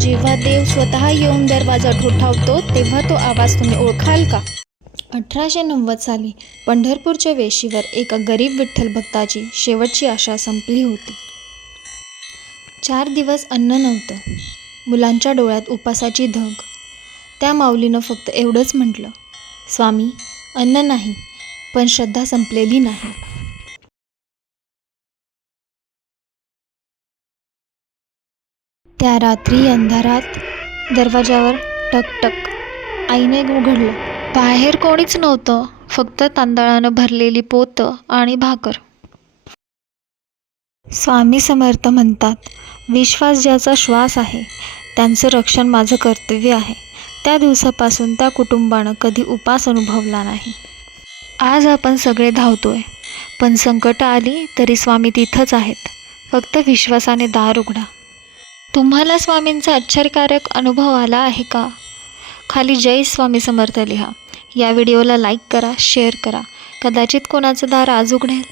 जेव्हा देव स्वतः येऊन दरवाजा ठोठावतो तेव्हा तो आवाज तुम्ही ओळखाल का? अठराशे नव्वद साली पंढरपूरच्या वेशीवर एका गरीब विठ्ठल भक्ताची शेवटची आशा संपली होती. चार दिवस अन्न नव्हतं. मुलांच्या डोळ्यात उपासाची धग. त्या माऊलीनं फक्त एवढंच म्हटलं स्वामी अन्न नाही पण श्रद्धा संपलेली नाही. त्या रात्री अंधारात दरवाजावर टकटक आईने उघडलं बाहेर कोणीच नव्हतं फक्त तांदळानं भरलेली पोतं आणि भाकर. स्वामी समर्थ म्हणतात विश्वास ज्याचा श्वास आहे त्यांचं रक्षण माझं कर्तव्य आहे. त्या दिवसापासून त्या कुटुंबानं कधी उपास अनुभवला नाही. आज आपण सगळे धावतोय पण संकटं आली तरी स्वामी तिथंच आहेत. फक्त विश्वासाने दार उघडा. तुम्हाला स्वामींचा आश्चर्यकारक अनुभव आला आहे का? खाली जय स्वामी समर्थ लिहा. या व्हिडिओला लाईक करा शेअर करा. कदाचित कोणाचं दार आज उघडेल